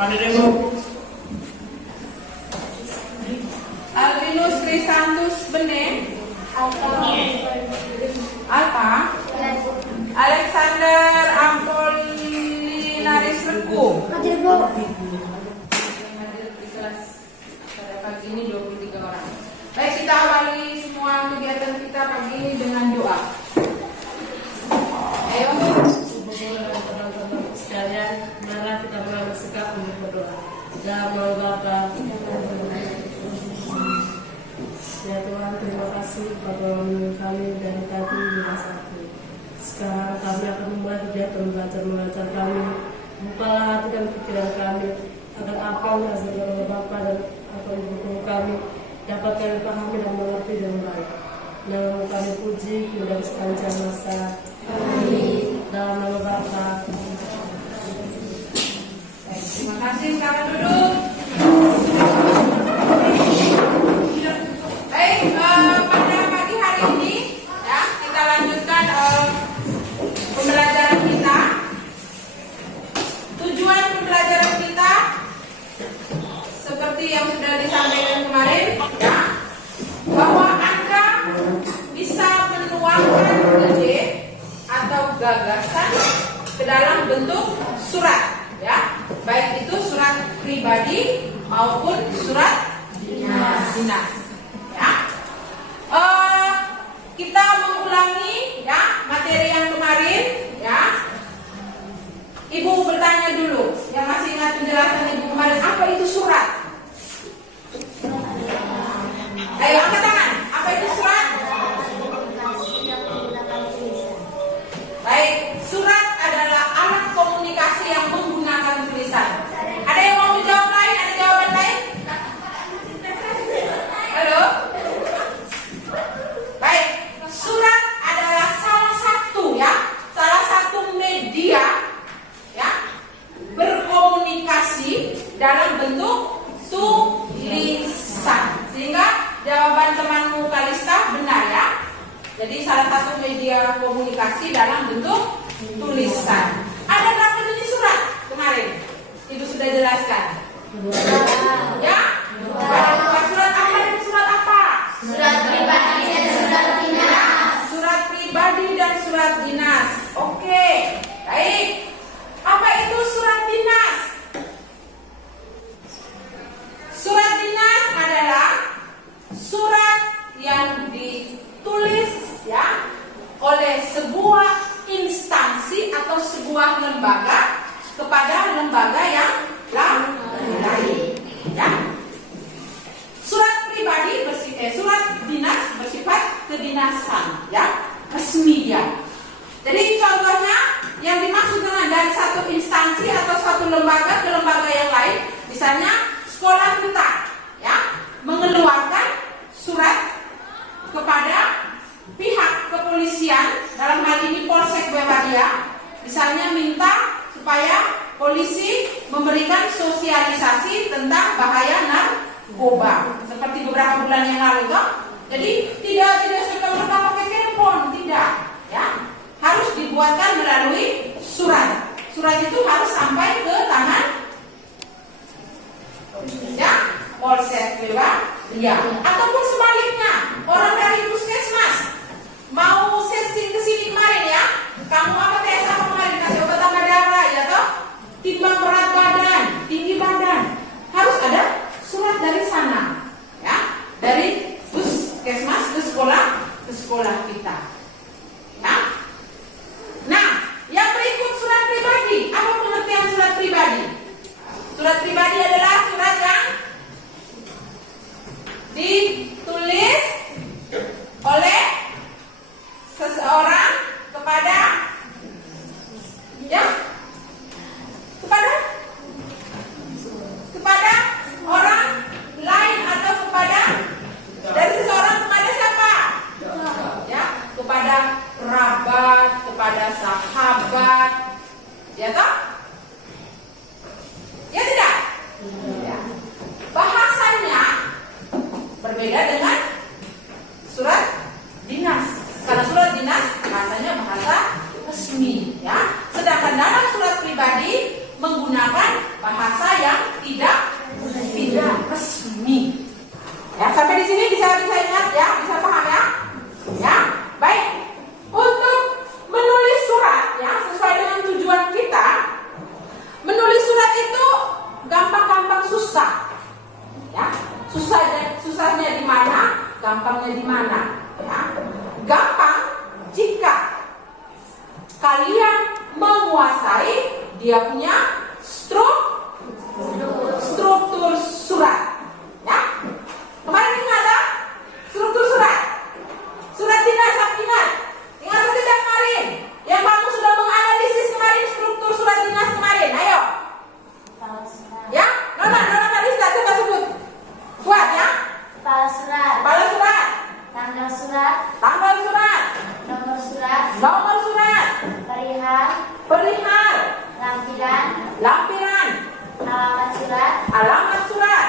Albinus Crisantus Bene. Alpha. Alexander Apollinaris Leku. Hadir, Bu. Di kelas pada pagi ini 23 orang. Baik, kita awali semua kegiatan kita pagi ini dengan doa. Ayo. Sekalian, mari kita mulai bersikap untuk berdoa. Dalam Bapa. Ya Tuhan, terima kasih pada kami dari tadi di masa ini. Sekarang kami akan memulai kegiatan belajar kami. Bukalah hati dan pikiran kami agar apa yang diajarkan oleh Bapa dan atau Ibu kami dapat kami pahami dan mengerti dengan baik. Nama kami puji dan sepanjang masa. Amin. Dalam nama Bapa. Terima kasih, sekarang duduk. Baik, pada pagi hari ini ya kita lanjutkan pembelajaran kita. Tujuan pembelajaran kita seperti yang sudah disampaikan kemarin ya, bahwa Anda bisa menuangkan ide atau gagasan ke dalam bentuk surat ya, baik itu surat pribadi maupun surat dinas ya. Kita mengulangi ya materi yang kemarin ya. Ibu bertanya dulu, yang masih ingat penjelasan Ibu kemarin, apa itu surat? Ayo angkat tangan, apa itu surat? Baik, surat adalah alat komunikasi yang menggunakan tulisan. Ada yang mau menjawab lain? Ada jawaban lain? Halo? Baik, surat adalah salah satu media ya berkomunikasi dalam bentuk tulisan. Sehingga jawaban temanmu Kalista benar ya. Jadi salah satu media komunikasi dalam bentuk tulisan. Ada berapa jenis surat kemarin? Ibu sudah jelaskan. Ya? Ada dua surat apa dan surat apa? Surat pribadi dan surat dinas. Surat pribadi dan surat dinas. Oke, baik. Apa itu surat dinas? Surat dinas adalah surat yang ditulis ya oleh sebuah instansi atau sebuah lembaga kepada lembaga yang lain ya. Surat pribadi surat dinas bersifat kedinasan ya, resmi ya. Jadi contohnya yang dimaksud dengan dari satu instansi atau satu lembaga ke lembaga yang lain, misalnya sekolah kita ya mengeluarkan surat kepada pihak kepolisian, dalam hal ini Polsek Bewadia, misalnya minta supaya polisi memberikan sosialisasi tentang bahaya narkoba seperti beberapa bulan yang lalu toh. Jadi tidak serta-merta pakai telepon, tidak ya, harus dibuatkan melalui surat. Surat itu harus sampai ke tangan ya Polsek Bewadia, ataupun sebaliknya orang dari puskesmas mau setting ke sini kemarin ya, kamu apa tes apa kemarin, kasih obat tambah darah ya toh, timbang berat badan, tinggi badan, harus ada surat dari sana ya, dari puskesmas ke sekolah kita ya. Nah, yang berikut surat pribadi. Apa pengertian surat pribadi? Surat pribadi adalah surat yang ditulis oleh seseorang kepada ya kepada orang lain atau kepada dari seseorang kepada siapa? Ya, kepada kerabat, kepada sahabat. Ya toh? Ya tidak? Ya. Bahasanya berbeda dengan surat dinas. Kalau surat dinas bahasanya bahasa resmi ya. Sedangkan dalam surat pribadi menggunakan bahasa yang dia punya struktur surat. Ya, kemarin ingat tak? Struktur surat. Surat dinas, ingat? Ingat tidak kemarin? Yang kamu sudah menganalisis kemarin struktur surat dinas kemarin. Ayo. Ya, Nona Lisa coba sebut. Kuat ya? Kepala surat, Kepala surat, tanggal surat, tanggal surat, nomor surat, perihal, lampiran, alamat surat,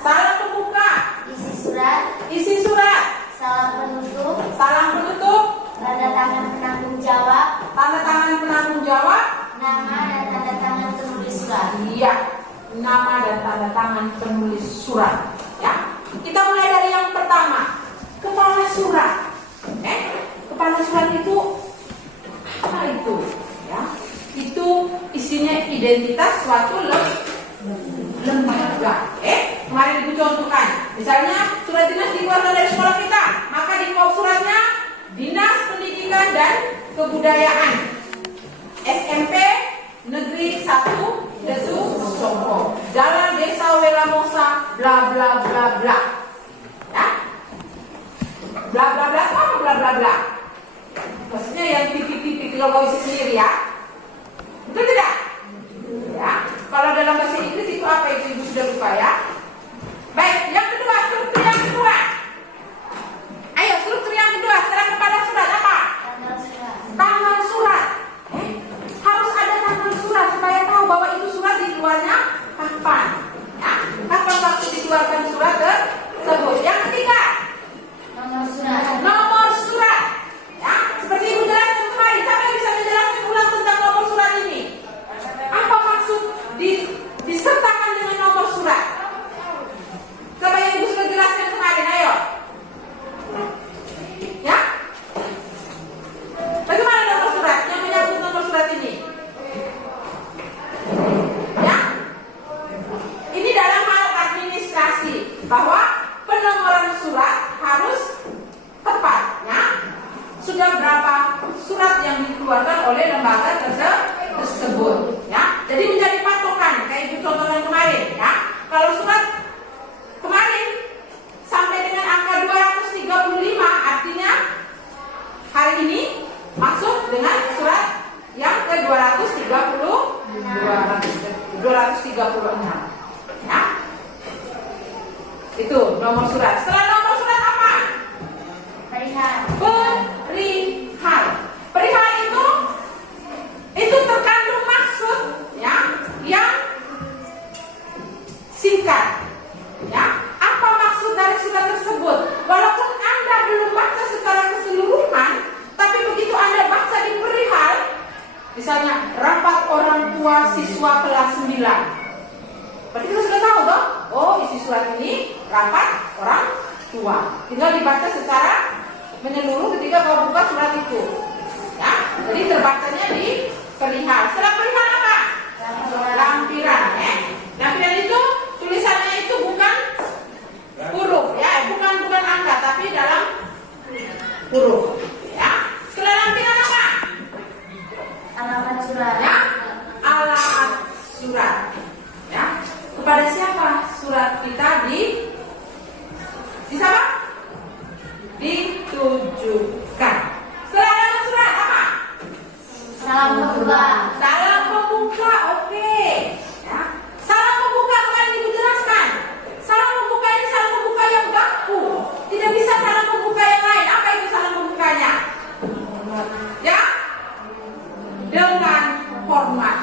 salam pembuka, isi surat, salam penutup, tanda tangan penanggung jawab, nama dan tanda tangan penulis surat. iya, nama dan tanda tangan penulis surat. Ya, kita mulai dari yang pertama, kepala surat. Kepala surat itu apa itu? Ya, itu isinya identitas suatu lembaga. Kemarin Ibu contohkan, misalnya surat dinas dikeluarkan dari sekolah kita, maka di bawah suratnya Dinas Pendidikan dan Kebudayaan SMP Negeri 1 Desu Songko, Jalan Desa Welamosa, bla bla bla bla. Ya, bla bla bla apa bla bla bla? Maksudnya yang titik-titik kalau isi sendiri ya, betul tidak? Ya, kalau dalam bahasa Inggris itu apa itu Ibu sudah lupa ya? Baik, yang kedua, struktur yang kedua. Ayo, struktur yang kedua setelah kepala surat apa? Tanggal surat. Harus ada tanggal surat supaya tahu bahwa itu surat dikeluarnya kapan. Ya, kapan waktu dikeluarkan surat tersebut. Yang ketiga, nomor surat. Ya, seperti Ibu jelaskan kemarin. Siapa yang bisa menjelaskan ulang tentang nomor surat ini? Apa maksud disertakan dengan nomor surat? Coba yang Ibu sudah jelaskan kemarin, ayo. Ya? Bagaimana nomor surat? Yang menyangkut nomor surat ini? Ya? Ini dalam hal administrasi, bahwa penomoran surat harus tepat. Ya? Sudah berapa surat yang dikeluarkan oleh lembaga tersebut? Ya? Jadi menjadi patokan, kayak Ibu contohkan kemarin. Ya? Kalau surat kemarin sampai dengan angka 235, artinya hari ini masuk dengan surat yang ke 236. Ya. Itu nomor surat. Setelah nomor surat apa? Perihal. Perihal itu terkandung maksud ya yang singkat. Ya, apa maksud dari surat tersebut? Walaupun Anda belum baca secara keseluruhan, tapi begitu Anda baca di perihal, misalnya rapat orang tua siswa kelas 9. Berarti kita sudah tahu toh? Oh, isi surat ini rapat orang tua. Tinggal dibaca secara menyeluruh ketika kau buka surat itu. Ya, jadi terbacanya di perihal. Setelah perihal apa? Lampiran. Lampiran itu tulisannya itu bukan huruf ya, bukan angka, tapi dalam huruf ya. Setelah lampiran apa? Alamat surat. Ya, alamat surat. Ya, kepada siapa surat kita di siapa? Ditujukan. Setelah alamat surat apa? Salam pembuka. Salam pembuka, oke. Ya. Salam pembuka kemarin Ibu jelaskan. Salam pembuka ini salam pembuka yang baku. Tidak bisa salam pembuka yang lain. Apa itu salam pembukanya? Ya, dengan hormat.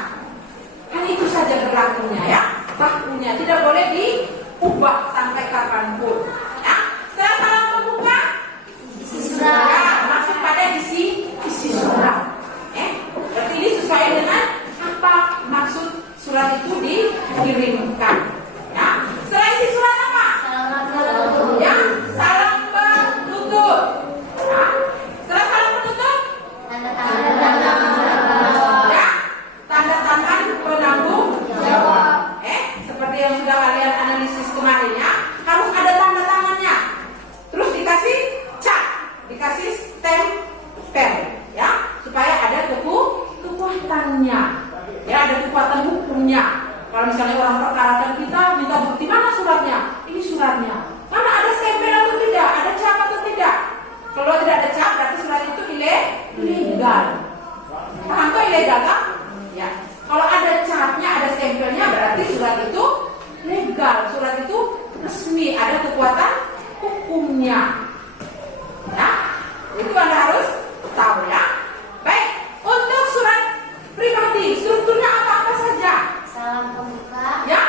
Hanya itu saja berlakunya ya. Bakunya tidak boleh diubah sampai kapanpun. Ya. Setelah salam pembuka, Isi surat. ya, masuk pada isi surat. Berarti ini sesuai dengan apa maksud surat itu dikirimkan. Ya. Setelah isi surat apa? Salam penutup. Ya, salam penutup. Ya. Setelah salam penutup, Tanda tangan. ya, tanda tangan penanggung jawab. Seperti yang sudah kalian analisis kemarin ya, harus ada tanda tangannya. Terus dikasih cap, dikasih stempel, ya, supaya ada kekuatannya. hukumnya. Ya, ada kekuatan hukumnya. Kalau misalnya orang perkarakan kita minta bukti, mana suratnya? Ini suratnya. Karena ada stempel atau tidak, ada cap atau tidak. Kalau tidak ada cap berarti surat itu ilegal. Paham tuh ilegal kan? Ya. Kalau ada capnya, ada stempelnya berarti surat itu legal. Surat itu resmi, ada kekuatan hukumnya. Ya. Itu Anda harus tahu ya. Baik, untuk surat pribadi strukturnya apa saja? Salam pembuka. Ya,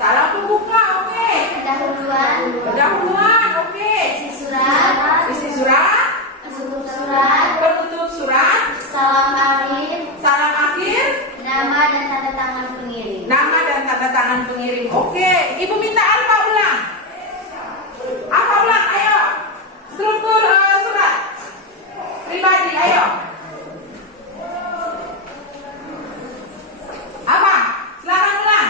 salam pembuka, oke. Pendahuluan, oke. Isi surat. Isi surat, Penutup surat. penutup surat, Salam akhir. salam akhir, Nama dan tanda tangan pengirim. nama dan tanda tangan pengirim. Oke, Ibu minta Alfa ulang. Alfa ulang, ayo. Struktur surat pribadi, ayo. Apa? Silakan ulang.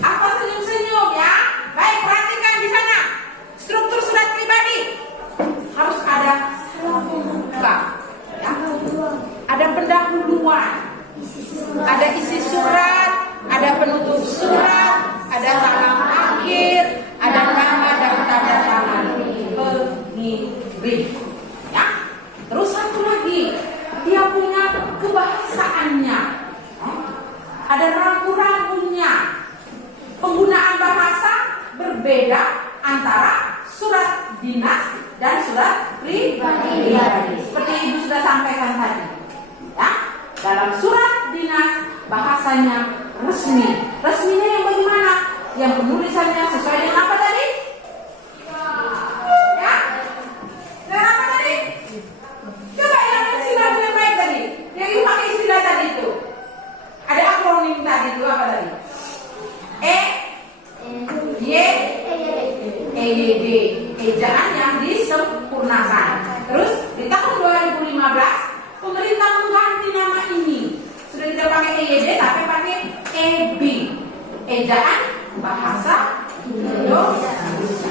Apa senyum-senyum ya? Baik, perhatikan di sana. Struktur surat pribadi harus ada salam pembuka, ya. Ada pendahuluan, ada isi surat, ada penutup surat, ada salam akhir, ada nama dan tanda tangan pengirim. Ya. Terus satu lagi, dia punya kebahasaannya. Ada rambu-rambunya. Penggunaan bahasa berbeda antara surat dinas dan surat pribadi. Seperti Ibu sudah sampaikan tadi. Ya, dalam surat dinas bahasanya resmi. Resminya yang bagaimana? Yang penulisannya sesuai dengan apa tadi? Ya? Dengan apa tadi? Coba yang istilah yang baik tadi. Yang Ibu pakai istilah tadi itu. Ada akronim tadi itu apa tadi? EYD, ejaan yang disempurnakan. Terus di tahun 2015 pemerintah mengganti nama ini. Sudah tidak pakai EYD tapi pakai EB, ejaan bahasa Indonesia.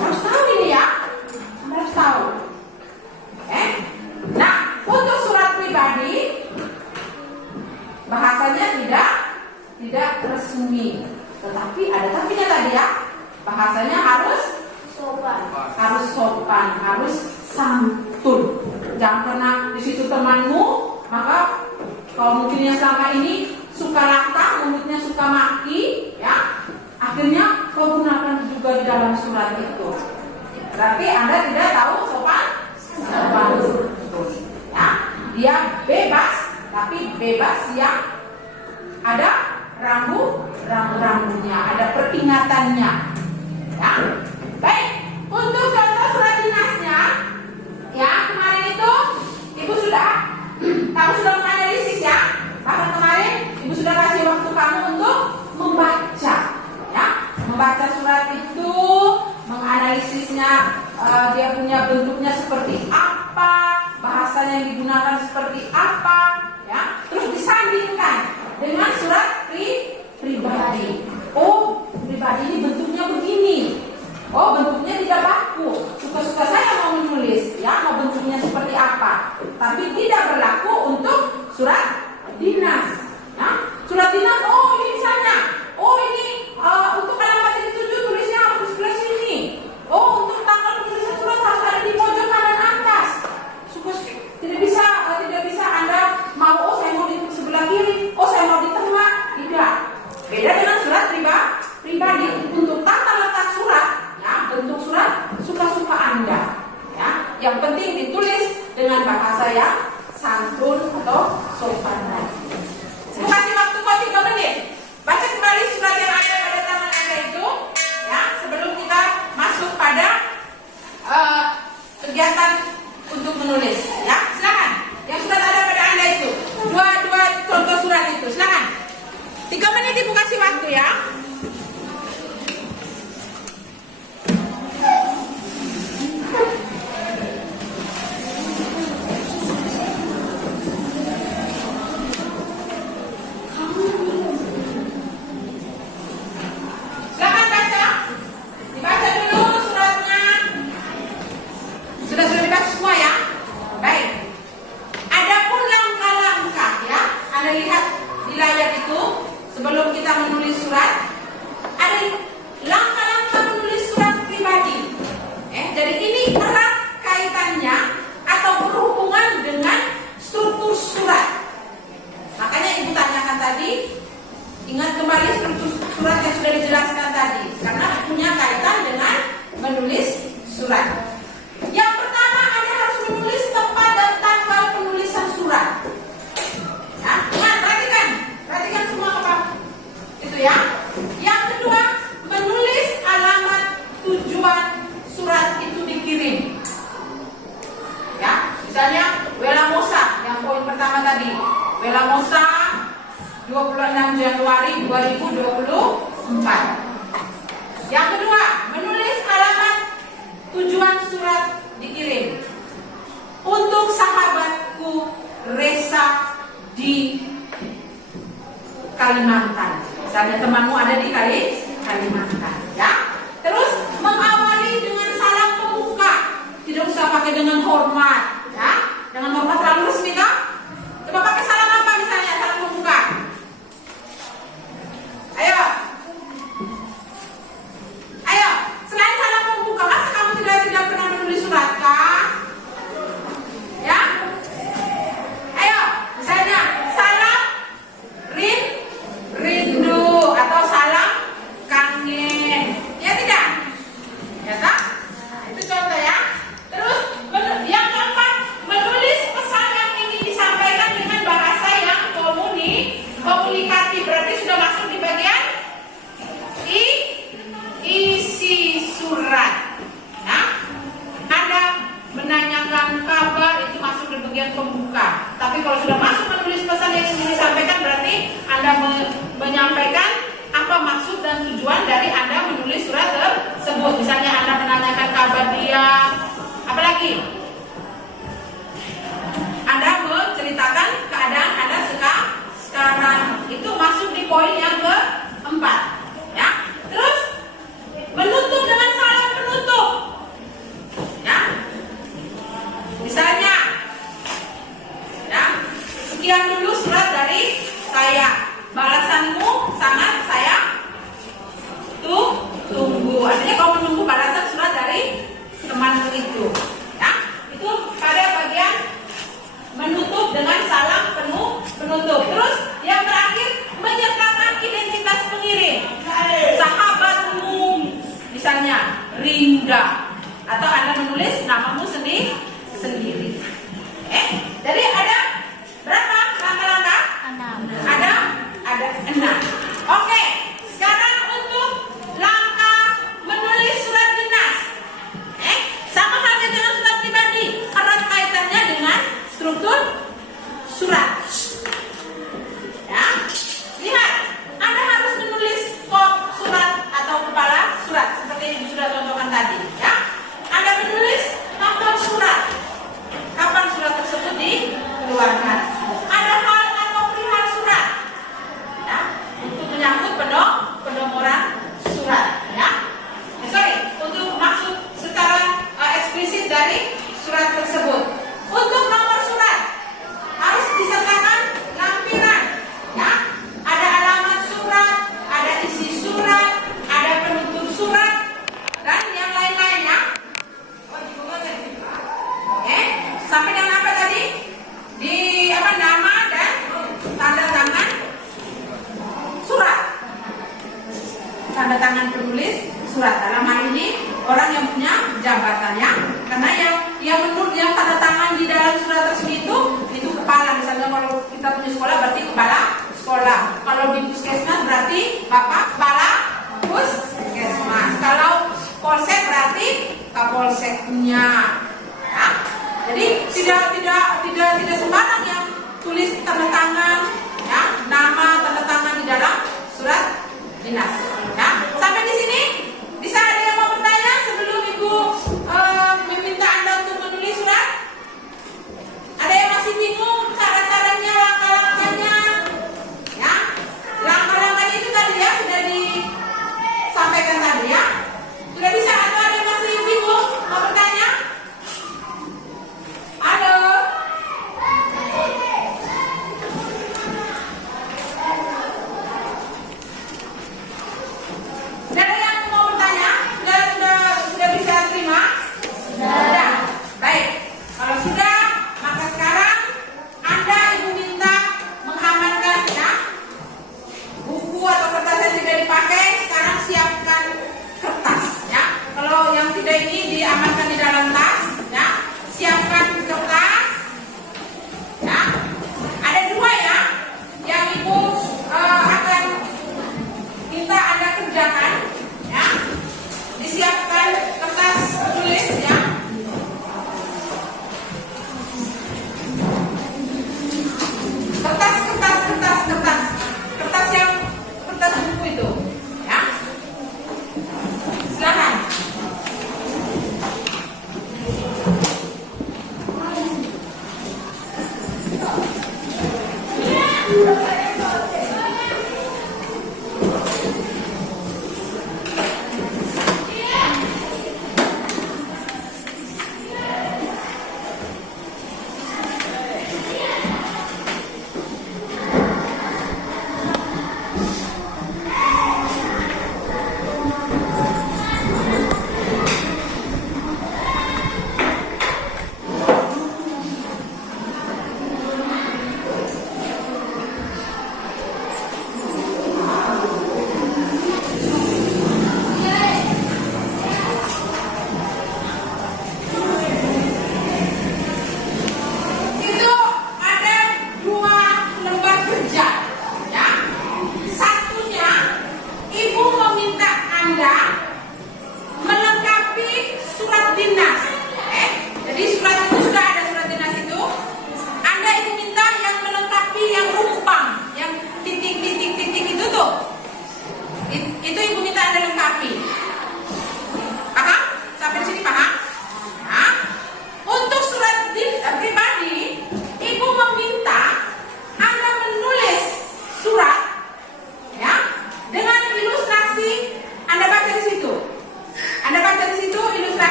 Harus tahu ini ya, harus tahu. Nah, untuk surat pribadi bahasanya tidak resmi, tetapi ada tapinya tadi ya. Bahasanya harus sopan, harus santun. Jangan pernah di situ temanmu, maka kalau mungkin yang selama ini suka lantang, mulutnya suka maki, ya, akhirnya kau gunakan juga di dalam surat itu. Berarti Anda tidak tahu sopan. Ya, dia bebas, tapi bebas yang ada rambu-rambunya, ada peringatannya. Ya, baik. Untuk contoh surat dinasnya, ya kemarin itu Ibu kamu sudah menganalisis ya. Bahkan kemarin Ibu sudah kasih waktu kamu untuk membaca, ya, membaca surat itu, menganalisisnya, dia punya bentuknya seperti apa, bahasanya yang digunakan seperti apa, ya. Terus disandingkan dengan surat pribadi. Oh, pribadi ini bentuknya begini. Oh, bentuknya tidak baku. Suka-suka saya mau menulis, ya, mau bentuknya seperti apa. Tapi tidak berlaku untuk surat dinas. Ya, surat dinas, oh ini misalnya, oh ini untuk alamat yang dituju tulisnya harus di sebelah sini. Oh, untuk tanggal penulisan surat harus ada di pojok kanan atas. Tidak bisa Anda mau, oh saya mau di sebelah kiri, oh saya mau di tengah. Tidak. Beda dengan surat pribadi. Untuk tata letak surat, ya, bentuk surat suka-suka Anda, ya. Yang penting ditulis dengan bahasa yang santun atau sopan. Saya kasih waktu kau 3 menit. Baca kembali surat yang ada pada tangan Anda itu, ya, sebelum kita masuk pada kegiatan untuk menulis. Ya, silakan. Yang surat ada pada Anda itu, dua contoh surat itu, silakan. 3 menit Ibu kasih waktu ya. lihat di layar itu sebelum kita menulis surat, ada langkah-langkah menulis surat pribadi. Jadi ini erat kaitannya atau berhubungan dengan struktur surat. Makanya ibu tanyakan tadi, ingat kembali struktur surat yang sudah dijelaskan tadi, karena punya kaitan dengan menulis surat. Yang pertama, Anda harus menulis tempat dan tanggal penulisan surat. Ya, ingat, perhatikan semua apa itu ya. Yang kedua, menulis alamat tujuan surat itu dikirim. Ya, misalnya Welamosa yang poin pertama tadi. Welamosa 26 Januari 2024. Yang kedua, menulis alamat tujuan surat dikirim. Untuk sahabatku Resa di Kalimantan. Misalnya temanmu ada di Kalimantan, ya. Terus mengawali dengan salam pembuka. Tidak usah pakai dengan hormat, ya. Dengan hormat terlalu resmi kan? Coba pakai salam apa misalnya, salam pembuka. Ayo, selain salam pembuka, masa kamu tidak pernah menulis surat kah? Ya? Ayo, misalnya salam rindu atau salam kangen. Ya tidak? Ya tak? Itu contoh ya. Terus yang keempat, menulis pesan yang ingin disampaikan dengan bahasa yang komunikatif. Berarti sudah masuk di bagian isi surat. Nah, Anda menanyakan kabar, itu masuk di bagian pembuka. Tapi kalau sudah masuk menulis pesan yang ingin disampaikan, berarti Anda menyampaikan apa maksud dan tujuan dari Anda menulis surat tersebut. Misalnya Anda menanyakan kabar dia, apalagi Anda menceritakan keadaan Anda sekarang. Itu masuk di poin yang keempat, ya. Terus menutup dengan salam penutup, ya. Misalnya, ya, sekian dulu surat dari saya. Balasanmu sangat saya tunggu. Artinya kau menunggu balasan surat dari temanmu itu, ya. Itu pada bagian menutup dengan salam penutup. Terus yang terakhir, menyertakan identitas pengirim. Sahabatmu, misalnya Rinda, atau Anda menulis namamu sendiri. Jadi ada berapa langkah-langkah? 6. Ada 6. Oke, sekarang untuk langkah menulis surat dinas. Sama halnya dengan surat pribadi, erat kaitannya dengan struktur surat. Ya, lihat, Anda harus menulis kop surat atau kepala surat seperti yang sudah contohkan tadi. Ya, Anda menulis nomor surat, kapan surat tersebut dikeluarkan. Ada hal atau perihal surat, ya, untuk menyangkut penomoran surat. Ya, untuk maksud secara eksplisit dari surat tersebut. Untuk nomor surat harus disertakan lampiran, ya. Ada alamat surat, ada isi surat, ada penutup surat, dan yang lain-lainnya. Sampai dengan apa tadi? Nama dan tanda tangan surat. Tanda tangan penulis surat. Dalam hal ini orang yang punya jabatannya, karena yang tanda tangan di dalam surat resmi itu kepala. Misalnya kalau kita punya sekolah berarti kepala sekolah. Kalau di puskesmas berarti bapak kepala puskesmas. Kalau polsek berarti kapolseknya. Ya. Jadi tidak sembarang yang tulis tanda tangan, ya, nama tanda tangan di dalam surat dinas. Ya. Sampai di sini bisa ada yang mau bertanya sebelum ibu meminta Anda untuk menulis surat? Ada yang masih bingung cara-caranya, langkah-langkahnya? Ya, langkah-langkahnya itu tadi ya sudah disampaikan tadi ya. Sudah bisa atau ada yang masih bingung mau bertanya? Halo.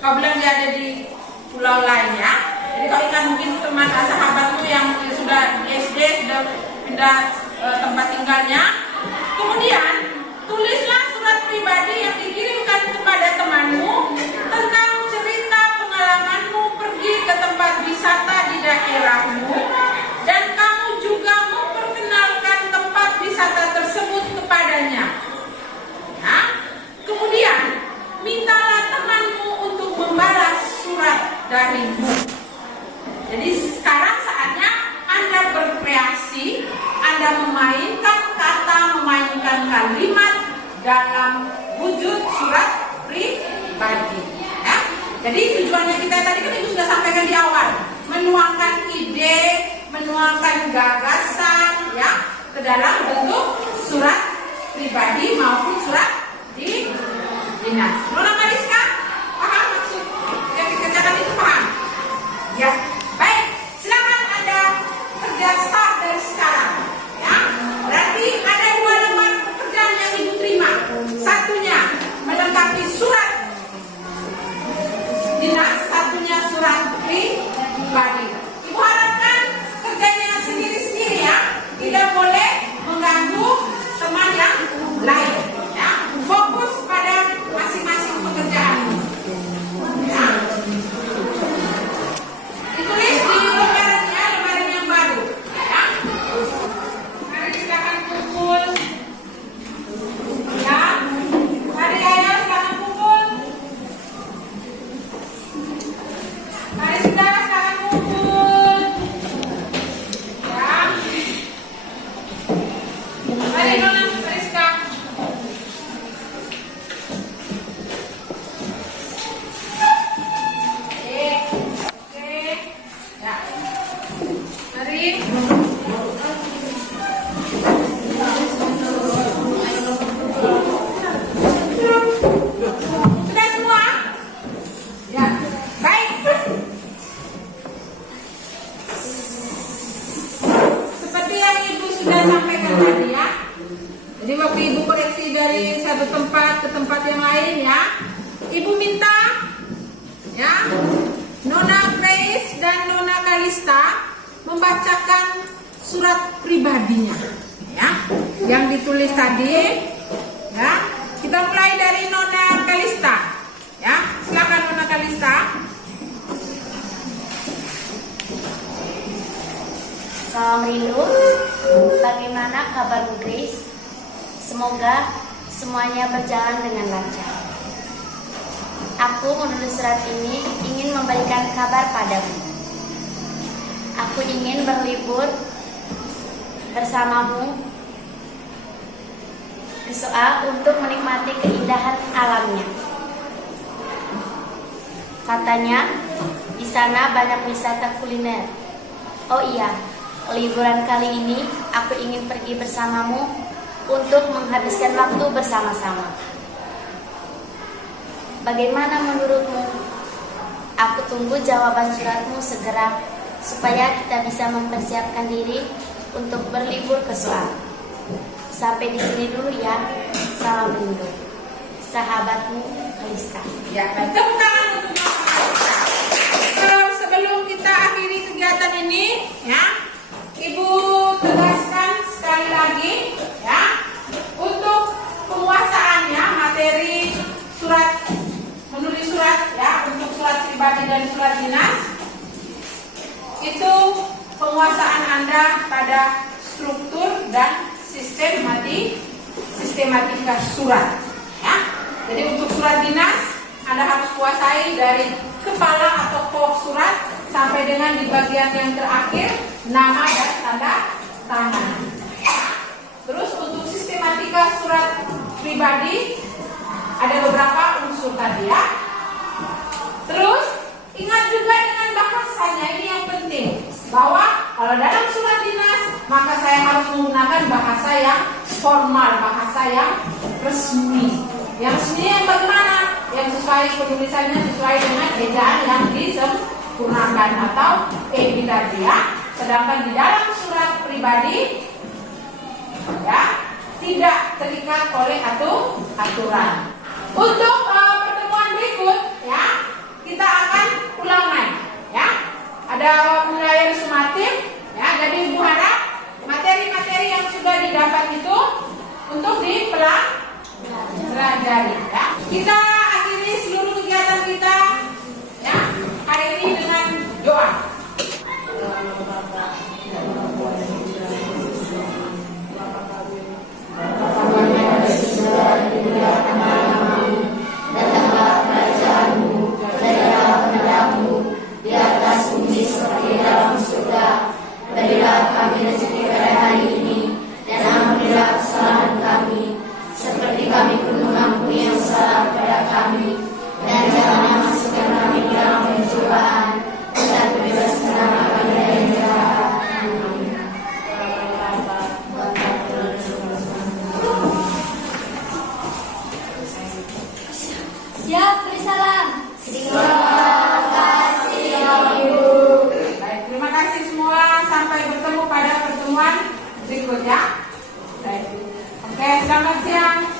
Kau bilang dia ada di pulau lain ya. Jadi kau ingat mungkin teman sahabatmu yang sudah di SD sudah pindah tempat tinggalnya. Kemudian tulislah surat pribadi yang dikirimkan kepada temanmu tentang cerita pengalamanmu pergi ke tempat wisata di daerahmu, dan kamu juga memperkenalkan tempat wisata tersebut kepadanya. Nah, kemudian mintalah temanmu untuk membalas surat darimu. Jadi sekarang saatnya Anda berkreasi, Anda memainkan kata, memainkan kalimat dalam wujud surat pribadi. Ya. Jadi tujuannya kita tadi kan Ibu sudah sampaikan di awal, menuangkan ide, menuangkan gagasan, ya, ke dalam bentuk surat pribadi maupun surat di dinas. Nona Mariska, paham maksud yang dikerjakan itu, paham? Ya, baik. Silakan Anda kerja start dari sekarang. Ya, berarti ada 2 lembar pekerjaan yang Ibu terima. Satunya melengkapi surat dinas, satunya surat pribadi. Ibu harapkan kerjanya sendiri-sendiri ya, tidak boleh mengganggu teman yang lain. Ya, fokus pada masing-masing pekerjaan. Ya. Ditulis di lembarannya, lembaran yang baru. Ya. Mari silakan kumpul. Ya, mari ayo silakan kumpul. Mari silakan kumpul. Ya. Mari Nona Mariska. Oke. Ya. Mari. Sudah semua? Ya. Baik. Seperti yang Ibu sudah sampaikan tadi ya. Jadi waktu Ibu koreksi dari satu tempat ke tempat yang lain ya, Ibu minta ya Nona Grace dan Nona Kalista membacakan surat pribadinya ya, yang ditulis tadi ya. Kita mulai dari Nona Kalista ya, silakan Nona Kalista. Salam rindu. Bagaimana kabarmu, Grace? Semoga semuanya berjalan dengan lancar. Aku menulis surat ini ingin memberikan kabar padamu. Aku ingin berlibur bersamamu ke Soa untuk menikmati keindahan alamnya. Katanya di sana banyak wisata kuliner. Oh iya, liburan kali ini aku ingin pergi bersamamu untuk menghabiskan waktu bersama-sama. Bagaimana menurutmu? Aku tunggu jawaban suratmu segera supaya kita bisa mempersiapkan diri untuk berlibur ke Soa. Sampai di sini dulu ya. Salam rindu. Sahabatmu, Kalista. Ya, baik. Tepuk tangan untuk Kalista. Sebelum kita akhiri kegiatan ini, ya, Ibu tegaskan sekali lagi, ya, untuk penguasaannya materi surat, menulis surat, ya, untuk surat pribadi dan surat dinas, itu penguasaan Anda pada struktur dan sistematika surat. Ya. Jadi untuk surat dinas Anda harus kuasai dari kepala atau pokok surat sampai dengan di bagian yang terakhir nama dan tanda tangan. Terus untuk sistematika surat pribadi ada beberapa unsur tadi ya. Terus ingat juga dengan bahasanya, ini yang penting, bahwa kalau dalam surat dinas maka saya harus menggunakan bahasa yang formal, bahasa yang resmi. Yang resmi yang bagaimana? Yang sesuai penulisannya sesuai dengan ejaan yang disempurnakan atau EB tadi ya. Sedangkan di dalam surat pribadi ya tidak terikat oleh aturan. Untuk pertemuan berikut ya, berikutnya. Oke, selamat siang.